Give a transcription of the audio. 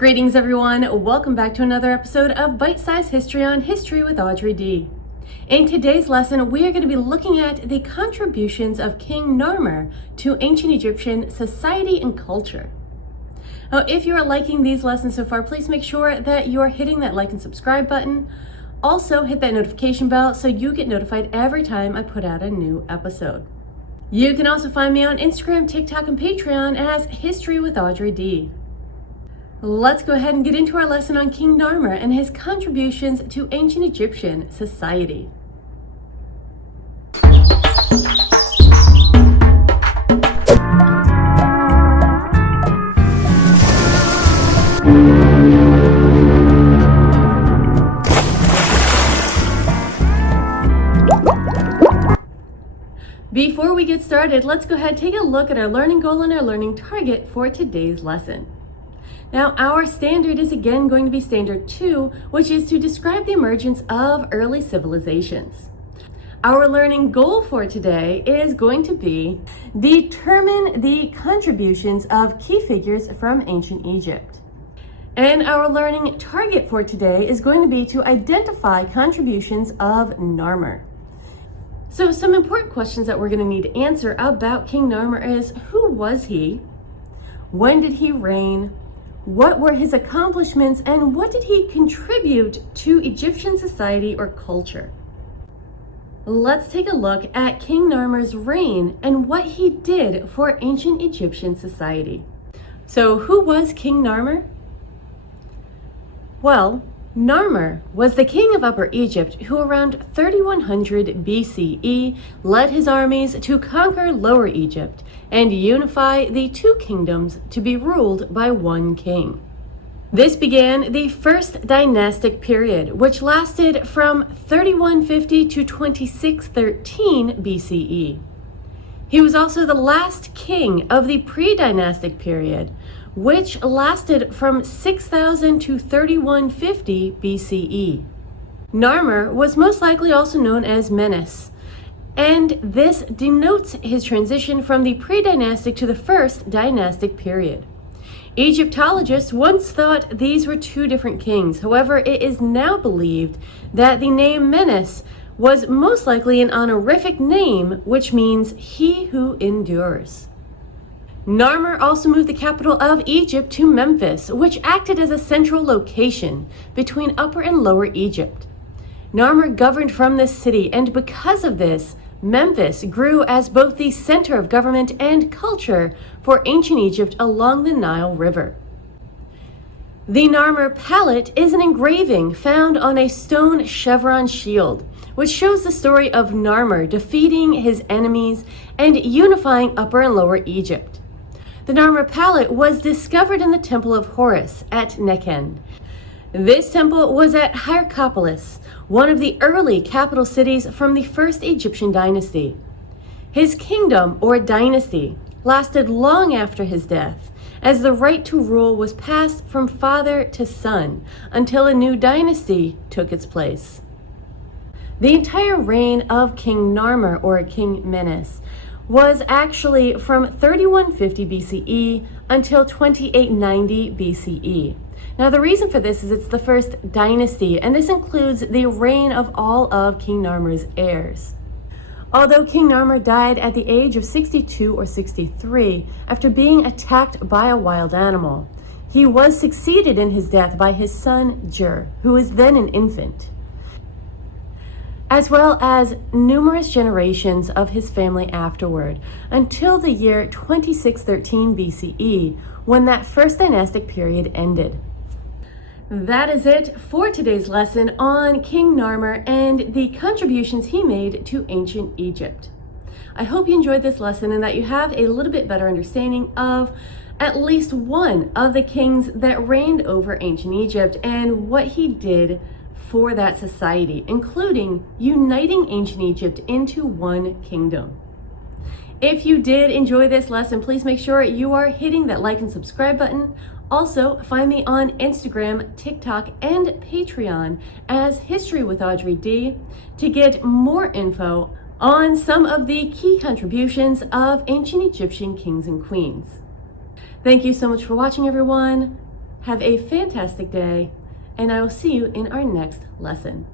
Greetings everyone, welcome back to another episode of Bite Size History on History with Audrey D. In today's lesson, we are going to be looking at the contributions of King Narmer to ancient Egyptian society and culture. Now, if you are liking these lessons so far, please make sure that you are hitting that like and subscribe button. Also, hit that notification bell so you get notified every time I put out a new episode. You can also find me on Instagram, TikTok, and Patreon as History with Audrey D. Let's go ahead and get into our lesson on King Narmer and his contributions to ancient Egyptian society. Before we get started, let's go ahead and take a look at our learning goal and our learning target for today's lesson. Now, our standard is again going to be standard 2, which is to describe the emergence of early civilizations. Our learning goal for today is going to be determine the contributions of key figures from ancient Egypt. And our learning target for today is going to be to identify contributions of Narmer. So some important questions that we're going to need to answer about King Narmer is: who was he? When did he reign? What were his accomplishments, and what did he contribute to Egyptian society or culture? Let's take a look at King Narmer's reign and what he did for ancient Egyptian society. So who was King Narmer? Well, Narmer was the king of Upper Egypt who around 3100 BCE led his armies to conquer Lower Egypt and unify the two kingdoms to be ruled by one king. This began the first dynastic period, which lasted from 3150 to 2613 BCE. He was also the last king of the pre-dynastic period, which lasted from 6000 to 3150 BCE. Narmer was most likely also known as Menes, and this denotes his transition from the pre-dynastic to the first dynastic period. Egyptologists once thought these were two different kings. However, it is now believed that the name Menes was most likely an honorific name, which means he who endures. Narmer also moved the capital of Egypt to Memphis, which acted as a central location between Upper and Lower Egypt. Narmer governed from this city, and because of this, Memphis grew as both the center of government and culture for ancient Egypt along the Nile River. The Narmer palette is an engraving found on a stone chevron shield, which shows the story of Narmer defeating his enemies and unifying Upper and Lower Egypt. The Narmer palette was discovered in the Temple of Horus at Nekhen. This temple was at Hierapolis, one of the early capital cities from the first Egyptian dynasty. His kingdom, or dynasty, lasted long after his death, as the right to rule was passed from father to son until a new dynasty took its place. The entire reign of King Narmer, or King Menes, was actually from 3150 BCE until 2890 BCE. Now, the reason for this is it's the first dynasty, and this includes the reign of all of King Narmer's heirs. Although King Narmer died at the age of 62 or 63 after being attacked by a wild animal, he was succeeded in his death by his son Jur, who was then an infant, as well as numerous generations of his family afterward, until the year 2613 BCE, when that first dynastic period ended. That is it for today's lesson on King Narmer and the contributions he made to ancient Egypt. I hope you enjoyed this lesson and that you have a little bit better understanding of at least one of the kings that reigned over ancient Egypt and what he did for that society, including uniting ancient Egypt into one kingdom. If you did enjoy this lesson, please make sure you are hitting that like and subscribe button. Also, find me on Instagram, TikTok, and Patreon as History with Audrey D to get more info on some of the key contributions of ancient Egyptian kings and queens. Thank you so much for watching, everyone. Have a fantastic day, and I will see you in our next lesson.